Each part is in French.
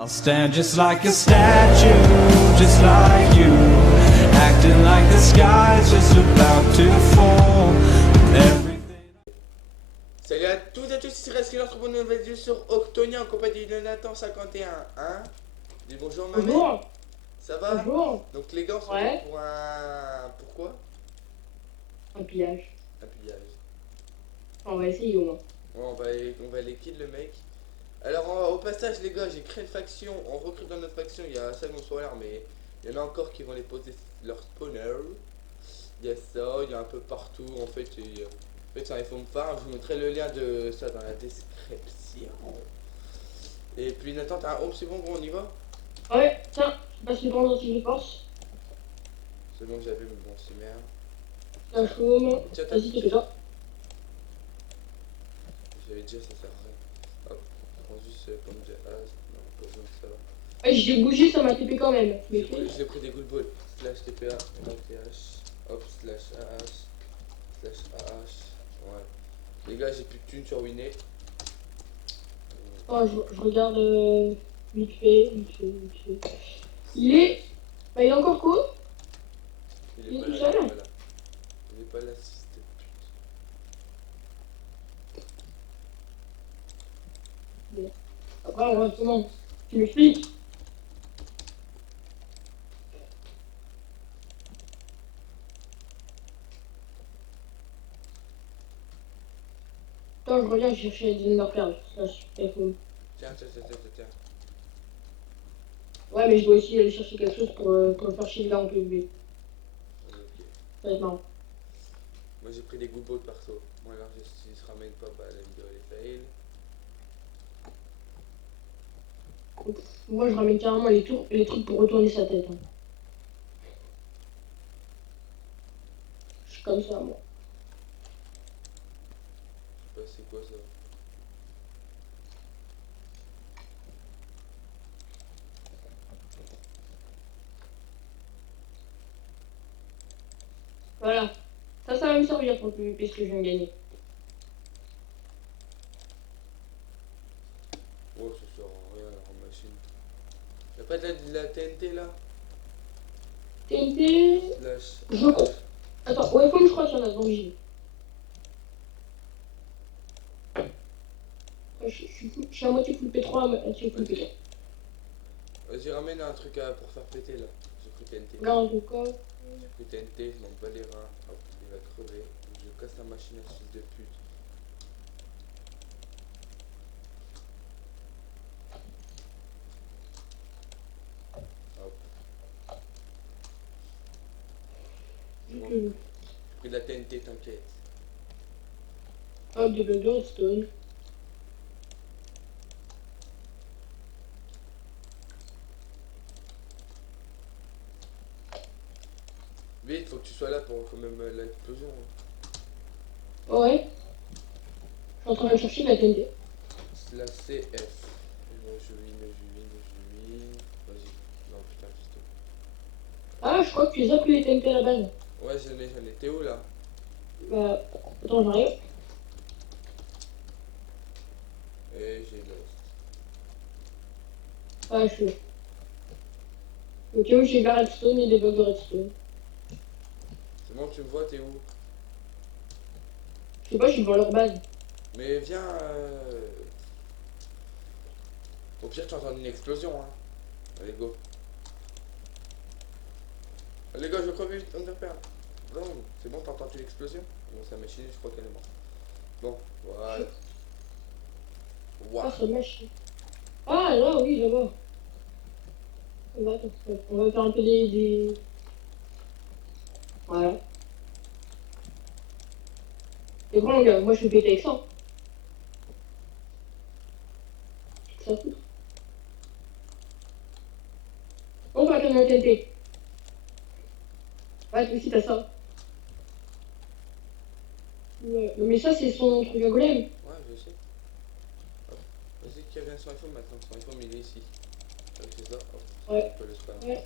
I'll stand just like a statue, just like you, acting like the sky's just about to fall. Everything... Salut à toutes et à tous, ici Resky, on se retrouve pour une nouvelle vidéo sur Octonia en compagnie de Nathan51. Hein? Dis bonjour ma mère. Bonjour. Ça va? Bonjour. Donc les gars, on se Ouais. retrouve pour un... Pourquoi? Un pillage. Un pillage. On va essayer au moins. Ouais, on va les kill le mec. Alors au passage les gars, j'ai créé une faction, on recrute dans notre faction, il y a 5 solaires mais il y en a encore qui vont les poser leur spawner. Il y a ça, il y a un peu partout en fait. C'est un iPhone farm, je vous mettrai le lien de ça dans la description. Et puis Nathan, t'as un home, c'est bon gros, on y va? Ouais, tiens, je passe le temps si je pense. C'est bon, j'avais, mais bon, c'est merde. Un chaume. Tiens, Vas-y, tu fais ça. J'avais déjà, ça sert à rien. Hop, prends juste comme de as. Non, pas besoin de ça. Ouais, j'ai bougé, ça m'a TP quand même. Mais J'ai pris des good balls. Slash TPA, MATH, hop, slash AH, slash AH. Ouais. Les gars, j'ai plus de thunes sur Winnet. oh, je regarde vite fait. Il est. Bah, il est encore cool. Il est pas tout là, seul. il est pas là. Il est pas là, fils de pute. Après, on va comment? Tu m'expliques? Attends, je reviens chercher des Enderpearls. Slash iPhone. Tiens. Ouais, mais je dois aussi aller chercher quelque chose pour me faire chier là en PvP. Ok. Ça va être marrant. Moi j'ai pris des good balls perso. Moi alors s'il se ramène pas, bah la vidéo elle est fail. Moi, je ramène carrément les trucs pour retourner sa tête. Hein. Je suis comme ça, moi. Je sais pas c'est quoi ça. Voilà. Ça va me servir pour le PvP ce que je viens de gagner. Oh ça sert à rien la machine. Y'a pas de la TNT là? TNT. Slash. Je crois. Attends, au iPhone, je crois qu'il y en a, donc j'y vais. Je suis à moitié full P3, à moitié full P4. Vas-y ramène un truc pour faire péter là. J'ai pris TNT. Là, en tout cas. J'ai pris TNT, je m'en bats les reins. Hop, il va crever. Je casse la machine à ce fils de pute. Hop. C'est bon. J'ai pris de la TNT, t'inquiète. Hop, des blocs de redstone. Vite, faut que tu sois là pour quand même l'explosion. Hein. Ouais. Je suis en train de chercher la TNT. La CF. Je win. Vas-y. Non putain, juste. Ah, je crois que tu les as pris les TNT à la base. Ouais, j'en ai. T'es où là? Bah, attends, j'arrive. Et j'ai lost. Ah, je suis là. Ok, oui, j'ai de la redstone et des blocs de redstone. C'est bon, tu me vois, t'es où? Je sais pas, je suis devant leur base. Mais viens. Au pire, tu entends une explosion. Hein. Allez, go. Allez, gars, je crois vite, Underpearl. Non, c'est bon, t'as entendu l'explosion? Bon, sa machine, je crois qu'elle est morte. Bon, voilà. Ah, ça mèche. Ah, là, oui, là-bas. On va faire un peu des... Voilà. Et bon, gars, moi je suis pété avec ça. Ça fout. On va faire mon TNT. Ouais, toi aussi t'as ça. Ouais. Mais ça, c'est son truc à golem. Ouais, je sais. Hop. Vas-y, qui revient sur iPhone maintenant? Son iPhone, il est ici. Avec ça, hop. Ouais. On peut le spam. Ouais.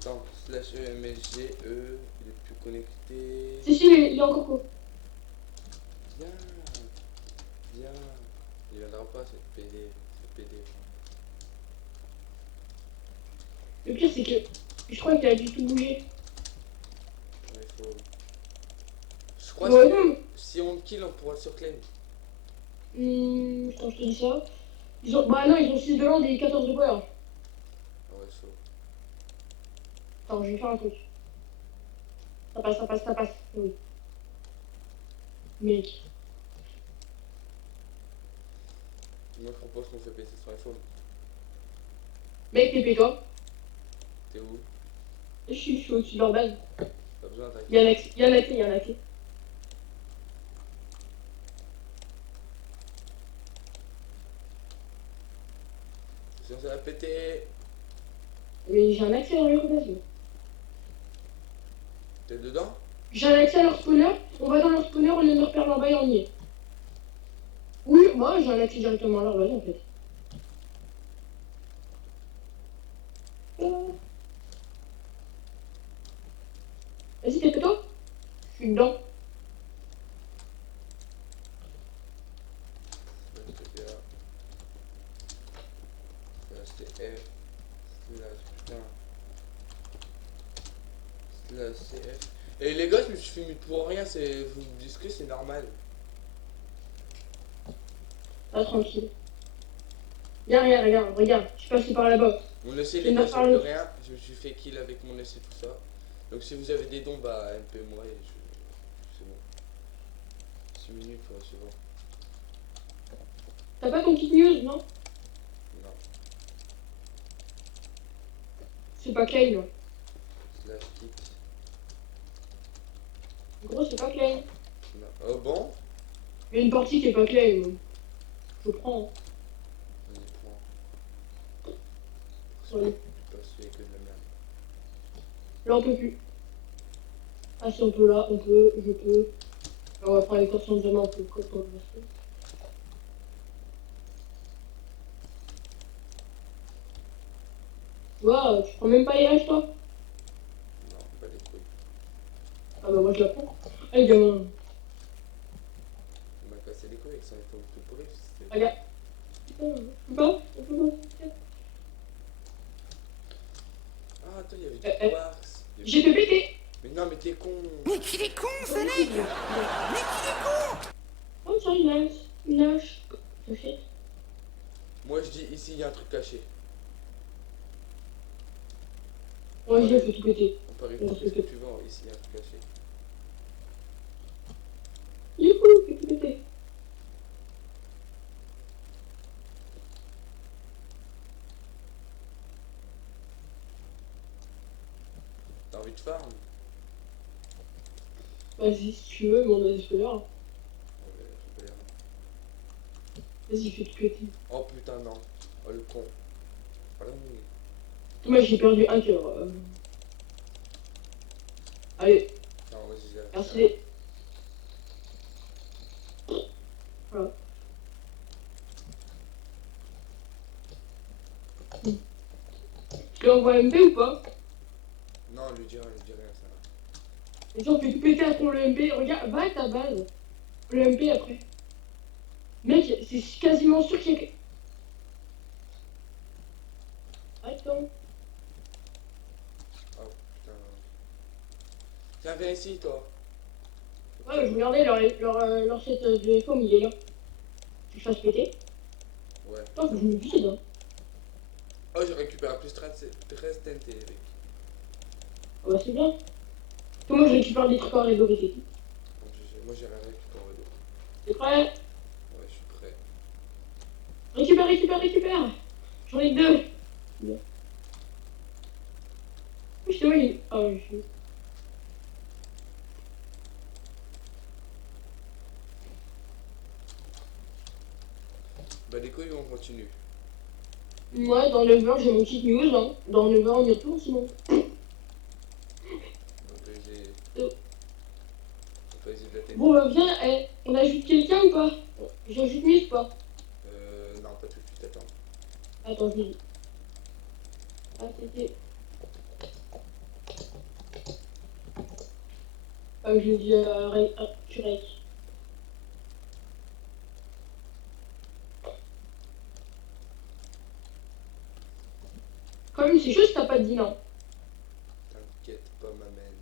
Attends, slash EMSG, il est plus connecté. Si, il est encore cool. Viens. Il viendra pas cette PD. Cette PD. Le pire, c'est que je crois qu'il a dû tout bouger. Ouais, il faut... Je crois Ouais, que non. si on le kill, on pourra le surclaim. Attends, je te dis ça. Ils ont... Bah non, ils ont 6 de land et 14 de power. Ah ouais, chaud. Attends, je vais faire un truc. Ça passe, ça passe, ça passe. Oui. Mec. Moi, je propose qu'on fait PC sur iPhone. Mec, TP-toi. T'es où? Je suis au-dessus de leur base. Pas besoin, Il y a t'inquiète. un accès, il y a un accès, il y a un accès. Sinon, ça va péter. Mais j'ai un accès dans leur base. T'es dedans? J'ai un accès à leur spawner. On va dans leur spawner, on leur perd leur bail, on y est. Oui, moi j'ai un accès directement à leur base en fait. Vas-y, TP-toi. Je suis dedans. STPA. STF. Slash, putain. Slash CF. Et les gars, je me suis fait mute pour rien, c'est... Vous me dites que c'est normal. Ah, tranquille. Viens, regarde. Je suis passé par là-bas. Mon essai, Je les n'ai gars, pas j'ai parlé. plus rien. Je me suis fait kill avec mon essai, tout ça. Donc si vous avez des dons, bah MP moi et je... C'est bon. 6 minutes, ouais, c'est bon. T'as pas ton kit news, non? Non. C'est pas claim. Slash kit. Gros, c'est pas claim. Non. Oh bon? Il y a une partie qui est pas claim. Je prends. Vas-y, prends. Ouais. Pas celui que de la merde. Là, on peut plus. Ah, si on peut là, on peut, je peux. On va prendre les torsions de demain, on peut quand on va faire. Tu vois, tu prends même pas les haches, toi? Non, pas des couilles. Ah bah moi je la prends. Allez, gamin. Il m'a cassé les couilles avec son iPhone tout pourri. c'était- Regarde. Putain, on peut pas? On peut pas? Ah, attends, il y avait Eh, du quartz. J'ai te pété! Mais non, mais t'es con. Oh, tiens, une hache. Ça fait. Moi, je dis ici, il y a un truc caché. Ouais, j'ai fait tout péter. On peut récupérer ce que tu veux. Ici, il y a un truc caché. Youhou, fait tout péter. T'as envie de farm? Vas-y, si tu veux, mais on a des spoilers. Ouais, super. Vas-y, fais tout péter. Oh putain, non. Oh le con. Ah oui. Moi, j'ai perdu un cœur. Allez, Non, vas-y, j'ai merci. Voilà. Tu l'envoies MP ou pas? Non, lui dis rien, ça va. Et si on fait tout péter à ton le MP, regarde, va à ta base. Le MP après. Mec, c'est quasiment sûr qu'il y a... Attends. Oh putain. Tiens, viens ici, toi. Ouais, je regardais leur set de FOM, il est là. Tu fasses péter. Ouais. Attends, faut que je me vide. Hein. Oh, j'ai récupéré plus 13 TNT, mec. Ah bah c'est bien. Moi, je récupère des trucs en réseau et tout. Moi, j'ai rien récupéré en réseau. T'es prêt? Ouais, je suis prêt. Récupère. J'en ai que 2. Bien. Je te vois, il... Ah, je suis... Bah, les couilles, on continue. Moi, dans 9 heures, j'ai mon petite news. Hein. Dans 9 heures, on y retourne sinon. On peut essayer. Oh. On peut essayer de la TNT. Bon, bah viens, on ajoute quelqu'un ou pas? J'ajoute Miss ou pas? Non, pas tout de suite, attends. Attends, je dis. Ah, c'était... Ah, je lui dis tu règles. quand même, c'est chaud si t'as pas de dîner. T'inquiète pas, ma man.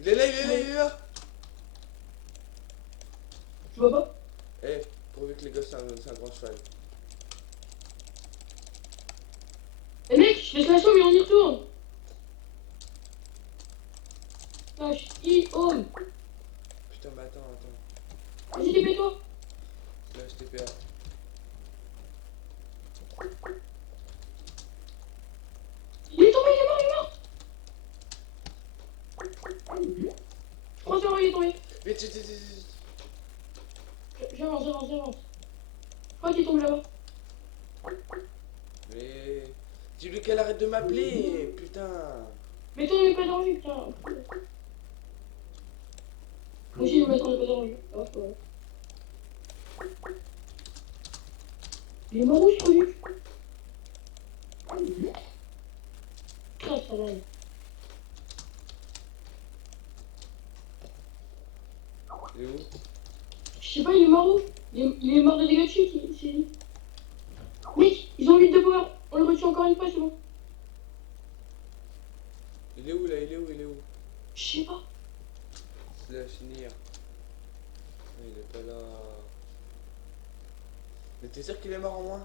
Il est là, il est là, il est là. Tu vois pas? Eh, pourvu que les gosses, c'est un grand cheval. Eh mec, je laisse l'assaut, mais on y retourne. Slash, home. Putain, mais attends. Vas-y, dépêche-toi. Là, je t'ai perdu. Il est tombé, il est mort. Je crois que il est tombé. Vite, vite, vite, vite. J'avance. Je crois qu'il est tombé là-bas. Mais... dis-lui qu'elle arrête de m'appeler, putain. Mais toi, on est pas dans le jus, putain. Moi aussi, je vais mettre en pas dans le jus. Ah, ouais. Il est mort où, ce truc? Putain, ça va. Il est où? Je sais pas, il est mort où? Il est mort de dégâts de chute, c'est lui. Mec, ils ont 8 de power. On le retue encore une fois, c'est bon. Il est où, là? Il est où? Je sais pas. Slash finir. Il est pas là. Mais t'es sûr qu'il est mort en moi?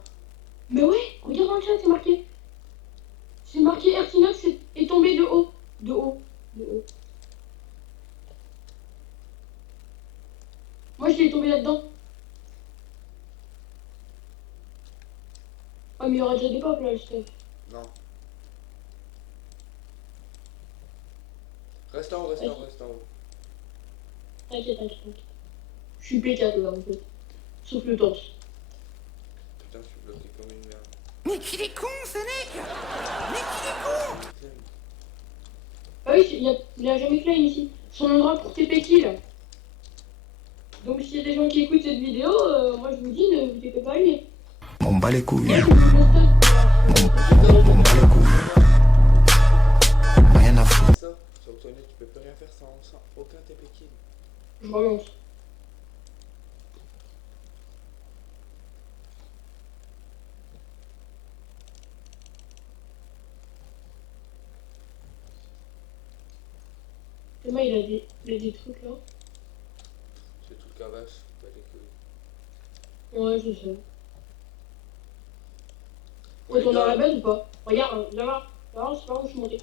Mais ouais, regarde dans le chat, c'est marqué. C'est marqué Ertinox est tombé de haut. De haut. Moi, je l'ai tombé là-dedans. Ah, mais il y aura déjà des pop là, le stuff. Non. Reste en haut. T'inquiète. Je suis pécade là, en fait. Sauf le torse. Putain, je suis bloqué comme une merde. Mais qu'il est con, ce mec! Mais qu'il est con! Ah oui, il a jamais claim ici. Son endroit pour TP kill. Donc s'il y a des gens qui écoutent cette vidéo, moi je vous dis, ne vous TP pas lui. On bat les couilles. Ouais, je vous On bat les couilles. Rien à foutre. Ça, sur le tournoi, tu peux plus rien faire sans aucun TP kill. Je relance. Thomas, il a des trucs là. C'est tout le cavache, pas les couilles. Ouais, je sais. Ouais, Retourne dans gars. la base ou pas? Regarde, là-bas. Là, c'est par où je suis monté.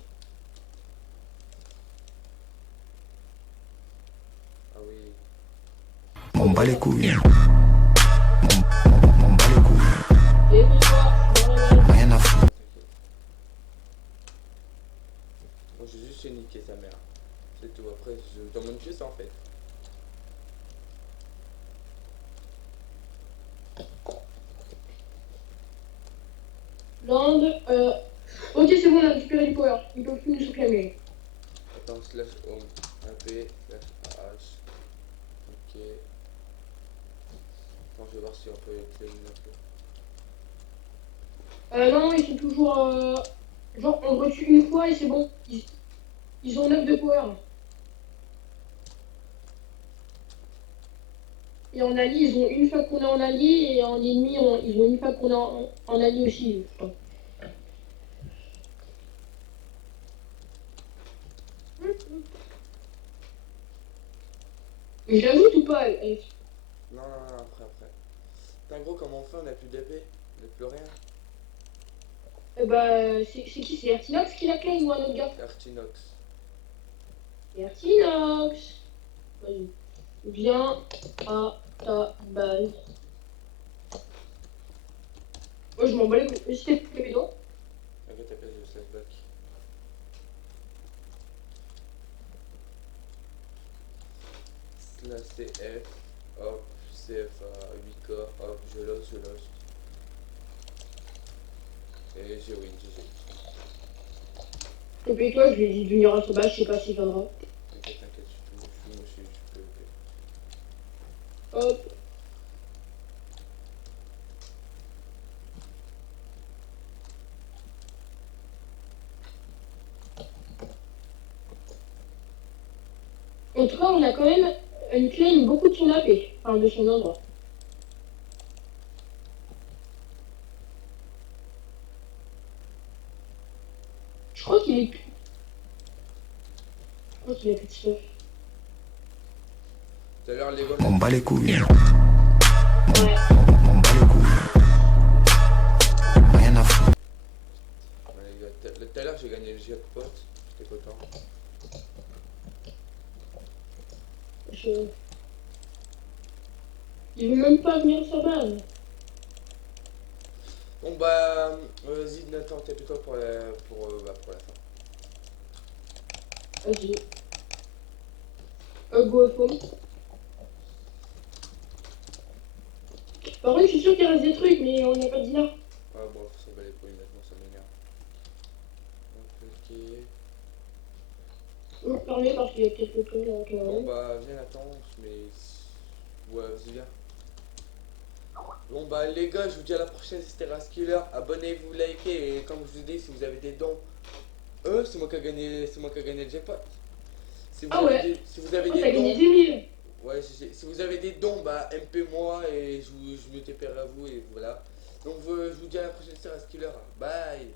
Ah oui. On bat les couilles. On bat les couilles. Et toi, je suis dans la base. Rien à foutre. T'inquiète. Moi, j'ai juste niqué sa mère. C'est tout. Après, je me demande que ça en fait. Land, ok, c'est bon, on a récupéré du power. Ils peuvent plus nous souffler. Attends, slash home. AP, slash AH. Ok. Attends, je vais voir si on peut claim un peu. Non, ils sont toujours. Genre, on retue une fois et c'est bon. Ils ont 9 de power. Et en ali, ils ont une fois qu'on est en ali, et en ennemi, ils ont une fois qu'on est en ali aussi, je crois. Mais j'ajoute ou pas, Alex? Non, après. Putain, gros, comment on fait? On a plus d'épée. On a plus rien. Bah, c'est qui? C'est Ertinox qui la claim ou un autre gars? Artinox. Ertinox! Vas-y. Viens à ta base. Moi, je m'en bats les couilles. C'était les pédos. T'inquiète, t'as pas de slash back. Slash CF. Hop, CFA 8K. Hop, je lost. Et j'ai win, GG. Et puis toi, je lui ai dit de venir à sa base, je sais pas s'il viendra. T'inquiète, je peux. Hop. En tout cas, on a quand même une claim beaucoup de son AP, enfin de son endroit. crois qu'il est... Je crois qu'il a plus de stuff. Tout à l'heure, les gars. On bat les couilles, Ouais. on bat les couilles. Rien à foutre. Ouais, les gars, tout à l'heure, j'ai gagné le jackpot. J'étais content. Il veut même pas venir sa balle. Bon bah, vas-y Nathan, t'as toi pour la fin. Vas-y. Go à fond. Par contre, je suis sûr qu'il reste des trucs, mais on n'a pas dit là. Ah bon, faut s'en bat les couilles maintenant, ça m'énerve. Ok. On va parler parce qu'il y a quelques trucs là quand Bon même. bah, viens Nathan, mais... Ouais, vas-y, viens. Bon bah les gars, je vous dis à la prochaine, c'était Raskiller. Abonnez-vous, likez, et comme je vous dis, si vous avez des dons... c'est moi qui a gagné le jackpot. Si vous Ah avez ouais. si vous avez Oh, des t'as dons... gagné 10 000. Ouais, si vous avez des dons, bah MP moi et je me TPR à vous et voilà. Donc je vous dis à la prochaine, c'est Raskiller. Bye.